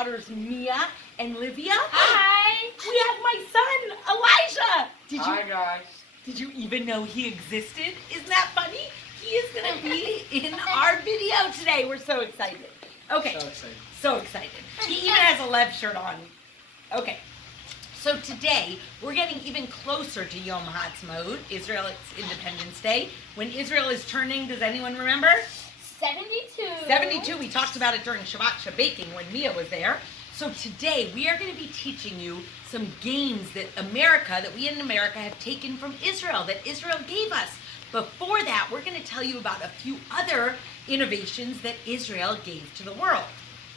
daughters Mia and Livia. Hi. We have my son Elijah. Hi guys. Did you even know he existed? Isn't that funny? He is going to be in our video today. We're so excited. Okay. So excited. So excited. He even has a LEV shirt on. Okay. So today, we're getting even closer to Yom Ha'atzmaut, Israel's Independence Day. When Israel is turning, does anyone remember? 72. 72. We talked about it during Shabbat Baking when Mia was there. So today, we are going to be teaching you some games that we in America have taken from Israel, that Israel gave us. Before that, we're going to tell you about a few other innovations that Israel gave to the world.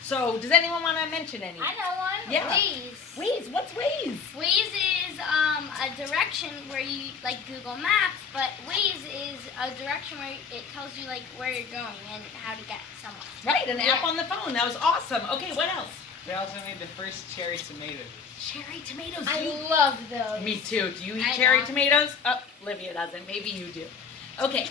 So, does anyone want to mention any? I know one. Yeah. Waze. Waze. What's Waze? Waze is a direction where you like Google Maps, but Waze is a direction where it tells you like where you're going and how to get somewhere. Right, an app on the phone. That was awesome. Okay, what else? They also made the first cherry tomatoes. Cherry tomatoes. I love those. Me too. Do you eat I cherry don't. tomatoes? Oh, Olivia doesn't. Maybe you do. Okay.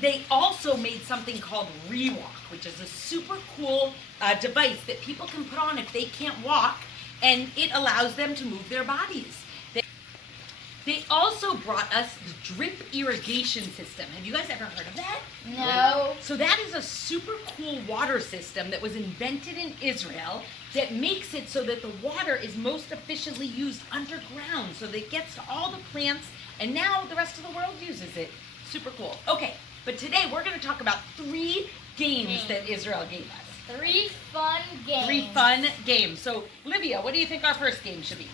They also made something called Rewalk, which is a super cool device that people can put on if they can't walk, and it allows them to move their bodies. They also brought us the drip irrigation system. Have you guys ever heard of that? No. So that is a super cool water system that was invented in Israel that makes it so that the water is most efficiently used underground, so that it gets to all the plants, and now the rest of the world uses it. Super cool. Okay, but today we're going to talk about 3 games that Israel gave us. 3 fun games. 3 fun games. So, Livia, what do you think our first game should be?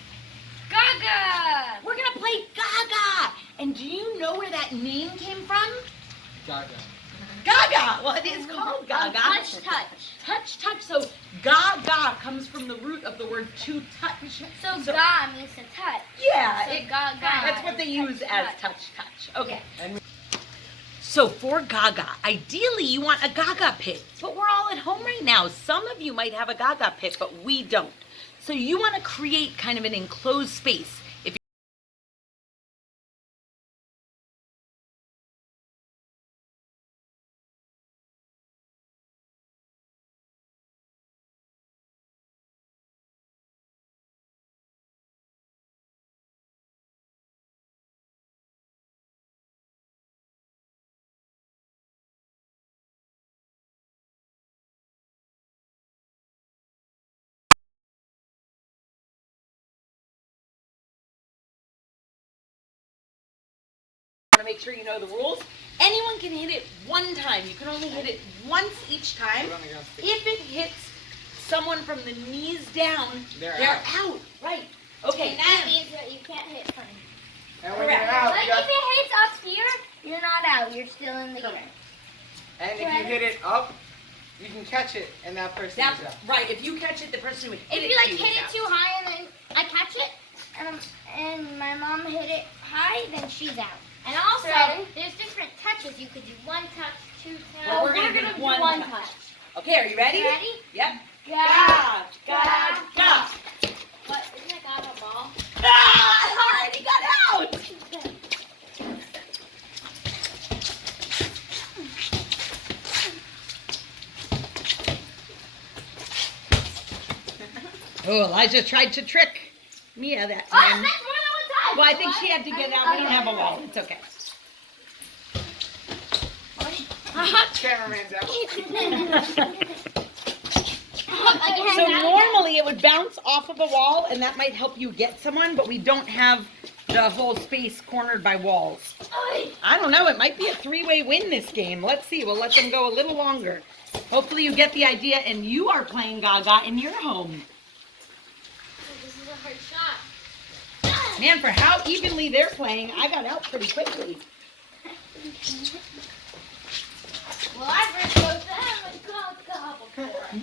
Gaga. We're going to play Gaga. And do you know where that name came from? Gaga. Gaga. Well, it is called Gaga. Touch. Touch. So, Gaga comes from the root of the word to touch. So Ga means to touch. Yeah. So Gaga. That's what they use touch, as touch. Okay. So for Gaga, ideally you want a Gaga pit, but we're all at home right now. Some of you might have a Gaga pit, but we don't. So you want to create kind of an enclosed space. To make sure you know the rules. Anyone can hit it one time. You can only hit it once each time. If it hits someone from the knees down, they're out. Right. Okay. And that means that you can't hit from. And when you're out, But if it hits up here, you're not out. You're still in the air. and if you hit it up, you can catch it, and that person is out. Right. If you catch it, the person who hit If it you like to hit is it out. too high and then I catch it, and my mom hit it high, then she's out. And also, there's different touches. You could do 1 touch, 2 touch. Well, we're gonna do one touch. Okay, are you ready? You ready? Yep. Ga, Ga. What, isn't it Gaga ball? Ah, I already got out. Oh, Elijah tried to trick Mia that Oh, time. that's more than 1 time. Well, I think she had to get out. We don't have a wall. It's okay. Cameraman's out. So normally it would bounce off of a wall, and that might help you get someone, but we don't have the whole space cornered by walls. I don't know. It might be a 3-way win this game. Let's see. We'll let them go a little longer. Hopefully you get the idea, and you are playing Gaga in your home. This is a hard shot. Man, for how evenly they're playing, I got out pretty quickly. Well, I first wrote them and Gaga before.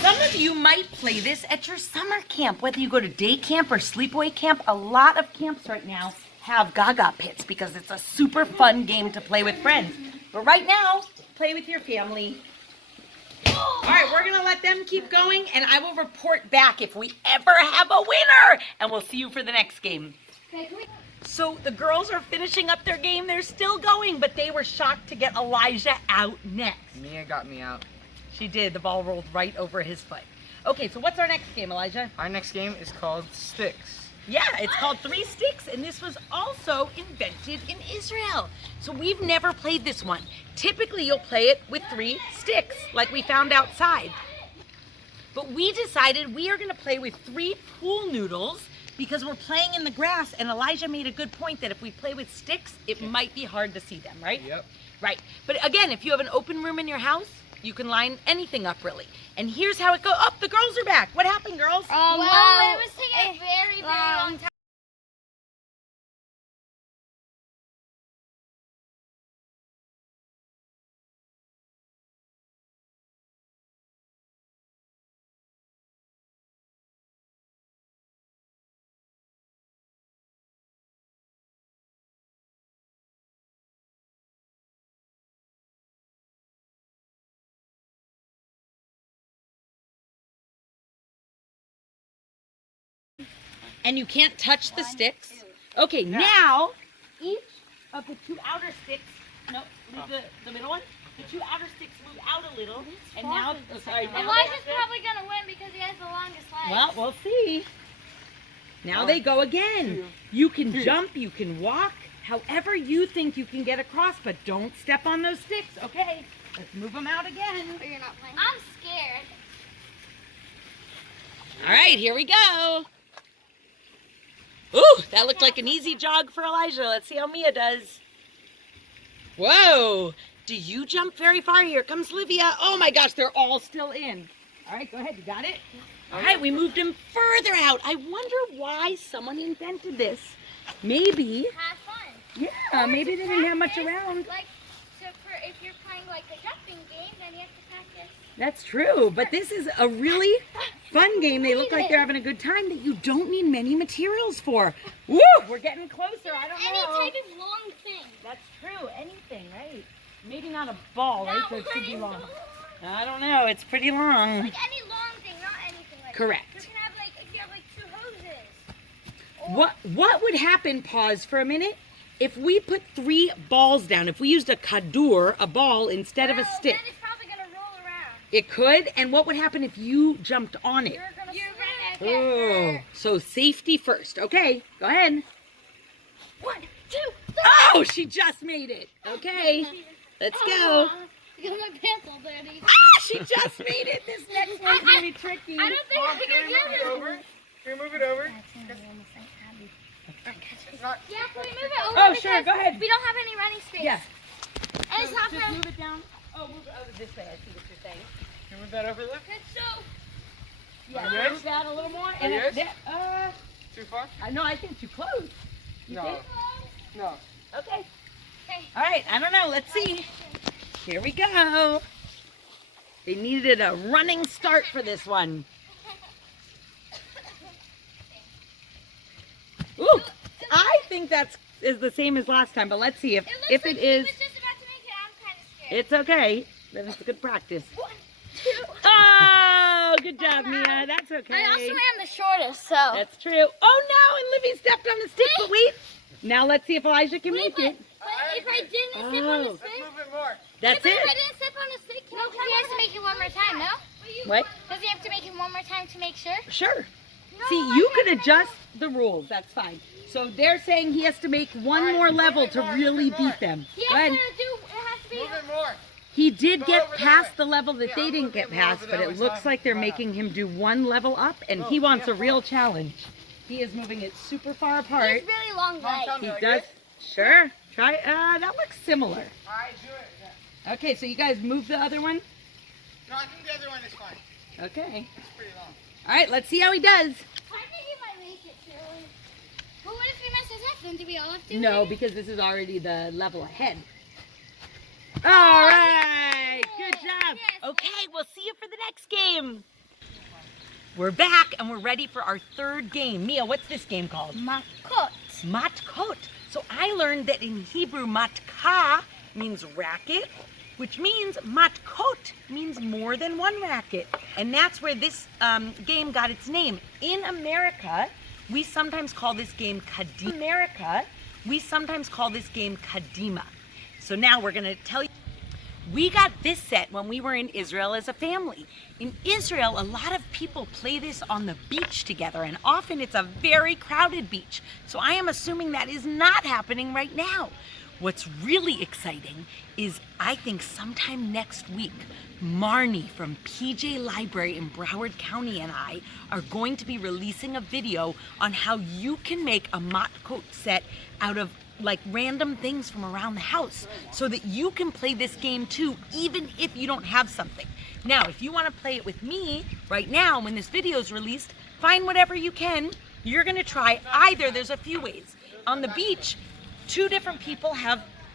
Some of you might play this at your summer camp, whether you go to day camp or sleepaway camp. A lot of camps right now have Gaga pits because it's a super fun game to play with friends. But right now, play with your family. All right, we're going to let them keep going, and I will report back if we ever have a winner. And we'll see you for the next game. Okay, can we... So the girls are finishing up their game. They're still going, but they were shocked to get Elijah out next. Mia got me out. She did. The ball rolled right over his foot. Okay, so what's our next game, Elijah? Our next game is called Sticks. Yeah, it's called Three Sticks, and this was also invented in Israel. So we've never played this one. Typically, you'll play it with 3 sticks, like we found outside. But we decided we are gonna play with 3 pool noodles because we're playing in the grass, and Elijah made a good point that if we play with sticks, it might be hard to see them, right? Yep. Right, but again, if you have an open room in your house, you can line anything up really. And here's how it goes. Oh, the girls are back. What happened, girls? Well, it was taking a very, very long time. And you can't touch the sticks. Okay, now each of the 2 outer sticks, no, leave the middle one. The 2 outer sticks move out a little, and now, oh, sorry. Now Elijah's probably gonna win because he has the longest legs. well, we'll see. Now they go again. You can jump, you can walk, however you think you can get across, but don't step on those sticks. Okay, let's move them out again. But you're not playing. I'm scared. All right, here we go. Ooh, that looked like an easy jog for Elijah. Let's see how Mia does. Whoa, do you jump very far? Here comes Livia. Oh my gosh, they're all still in. All right, go ahead, you got it? All right, we moved him further out. I wonder why someone invented this. Maybe, Have fun. yeah, maybe they didn't have much around. Like, so if you're playing like the jumping game, then you have to practice. That's true, but this is a really fun game. They look like they're having a good time that you don't need many materials for. Woo, we're getting closer. I don't Any know. type of long thing. That's true, anything, right? Maybe not a ball, right? Not So it should be one. long. I don't know, it's pretty long. Like any long thing, not anything like Correct. that. You can have like, if you have like 2 hoses. What would happen, pause for a minute, if we put 3 balls down, if we used a kadur, a ball, instead of a stick? Then it's probably going to roll around. It could, and what would happen if you jumped on it? You're going to get Oh, hurt. so safety first. Okay, go ahead. 1, 2, 3. Oh, she just made it. Okay, let's go. You got my pants all dirty. Ah, she just made it. This next one's gonna be tricky. I don't think I Can we can move it do over? Can we move it over? Yeah, can we move it over? Oh, sure, because go ahead. We don't have any running space. Yeah. And it's not Just for... move it down. Oh, move it over this way. I see what you're saying. Can we move that over there? So, Yeah, move that a little more. And Yes? Too far? no, I think too close. You No. think? No. Okay. okay. All right, I don't know. Let's see. Here we go. They needed a running start for this one. Ooh, I think that's is the same as last time, but let's see if It it looks like is. he was just about to make it. I'm kind of scared. It's okay. Then it's a good practice. 1, 2. Oh, good job, Mia. That's okay. I also am the shortest, so. That's true. Oh no, and Livy stepped on the stick, but wait. Now let's see if Elijah can make it. But if I didn't step on the Oh. Let's stick, move it more. That's if I it. didn't step on the stick, no, because he has to make it one more time, no? What? Does he have to make it one more time to make sure? Sure. No, See, you could adjust the rules. That's fine. So they're saying he has to make one more level to really beat them. He Go has ahead. to do, it has to be. Move it more. He did Go get over past there. the level that Yeah, they I'm didn't get moving more past, over but there it with looks time. like they're Wow. making him do one level up, and he wants a real challenge. He is moving it super far He apart. has really long Mom, tell legs. me. He like does. this? Sure. Try. That looks similar. Alright, do it. Yeah. Okay, so you guys move the other one. No, I think the other one is fine. Okay. It's pretty long. All right, let's see how he does. I think he might make it too. But what if he messes up? Then do we all have to? No, because this is already the level ahead. All right, good job. Yes. Okay, we'll see you for the next game. We're back and we're ready for our third game. Mia, what's this game called? Makot. Matkot. So I learned that in Hebrew, matka means racket, which means matkot means more than one racket. And that's where this game got its name. In America, we sometimes call this game kadima. So now we're gonna tell you. We got this set when we were in Israel as a family. In Israel, a lot of people play this on the beach together, and often it's a very crowded beach. So I am assuming that is not happening right now. What's really exciting is I think sometime next week, Marnie from PJ Library in Broward County and I are going to be releasing a video on how you can make a mott coat set out of like random things from around the house so that you can play this game too, even if you don't have something. Now, if you want to play it with me right now when this video is released, find whatever you can. You're going to try either. There's a few ways. On the beach, two different people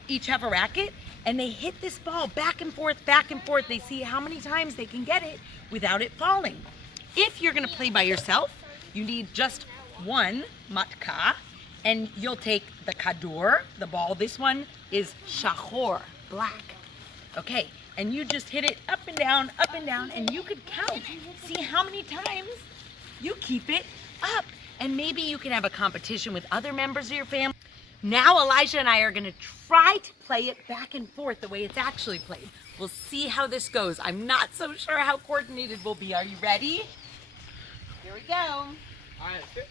each have a racket, and they hit this ball back and forth, back and forth. They see how many times they can get it without it falling. If you're going to play by yourself, you need just one matka, and you'll take the kador, the ball. This one is shahor, black. Okay, and you just hit it up and down, and you could count. See how many times you keep it up. And maybe you can have a competition with other members of your family. Now Elijah and I are gonna try to play it back and forth the way it's actually played. We'll see how this goes. I'm not so sure how coordinated we'll be. Are you ready? Here we go. All right. Okay.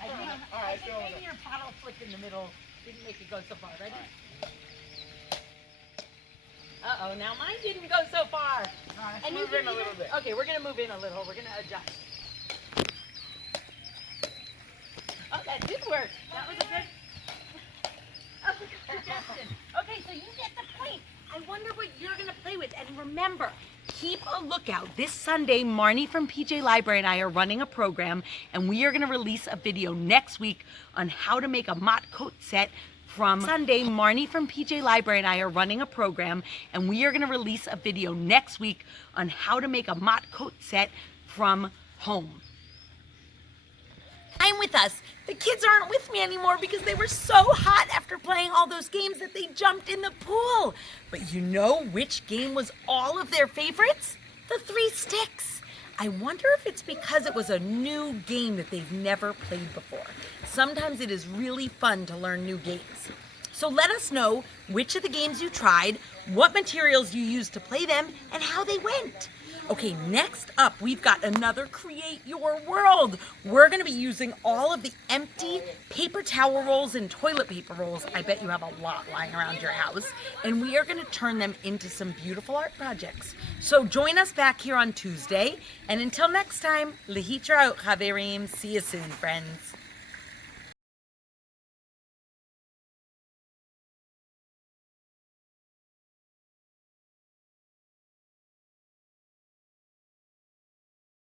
All right, I think maybe your paddle flipped in the middle didn't make it go so far. Ready? Uh-oh, now mine didn't go so far. All right, And move you in can a little bit. Okay, we're gonna move in a little. We're gonna adjust. Oh, that did work. That was a good suggestion. Okay, so you get the point. I wonder what you're gonna play with. And remember, keep a lookout. This Sunday, Marnie from PJ Library and I are running a program, and we are gonna release a video next week on how to make a mott coat set from Sunday. Marnie from PJ Library and I are running a program, and we are gonna release a video next week on how to make a mott coat set from home. I'm with us. The kids aren't with me anymore because they were so hot after playing all those games that they jumped in the pool. But you know which game was all of their favorites? The 3 sticks. I wonder if it's because it was a new game that they've never played before. Sometimes it is really fun to learn new games. So let us know which of the games you tried, what materials you used to play them, and how they went. Okay, next up, we've got another Create Your World. We're gonna be using all of the empty paper towel rolls and toilet paper rolls. I bet you have a lot lying around your house. And we are gonna turn them into some beautiful art projects. So join us back here on Tuesday. And until next time, Lehitraut, Chaverim. See you soon, friends.